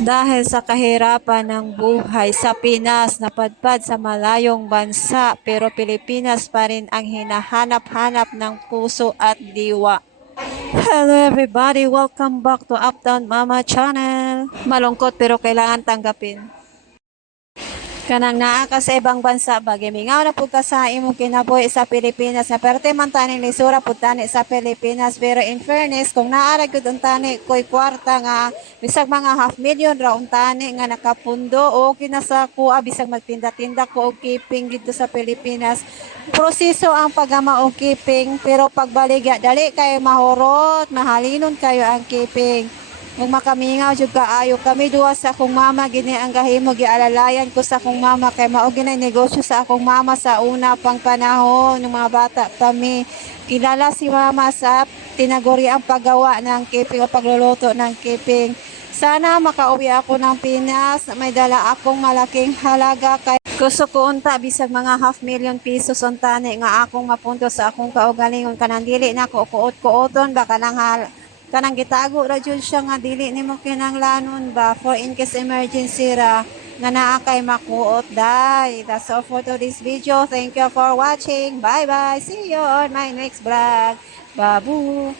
Dahil sa kahirapan ng buhay sa Pinas, napadpad sa malayong bansa pero Pilipinas pa rin ang hinahanap-hanap ng puso at diwa. Hello everybody! Welcome back to Uptown Mama Channel. Malungkot pero kailangan tanggapin. Kanang naa ka sa ibang bansa ba gimingaw na pud ka sa imong kinabuhi sa Pilipinas na perte man tani lisura pud tani sa Pilipinas, pero in fairness kung naara gud ang tani koy kwarta nga bisag mga half million ra ang tani nga nakapundo o kinasa kuha bisag magtinda-tinda ko og keeping dito sa Pilipinas. Proseso ang paggama og keeping pero pagbaligya dali kay mahurot, mahalinon kayo ang keeping. Kung makamingaw jud kaayo kami duwa sa akong mama gini ang gahimo gialalayan ko sa akong mama kay mao ginay negosyo sa akong mama sa una pang panahon ng mga bata kami. Kilala si mama sa tinaguri ang paggawa ng kiping o pagluluto ng kiping. Sana makauwi ako ng Pinas, may dala akong malaking halaga kay gusto ko unta bisag mga half million pesos untani nga akong mapunto sa akong kaugalingon kanang dili na ko kuot-kuoton ba kanang gitago ra jud siya nga dili nimo kinahanglanon ba for in case emergency ra nga naa kay makuot day. That's all for today's video. Thank you for watching. Bye bye. See you on my next vlog. Babu.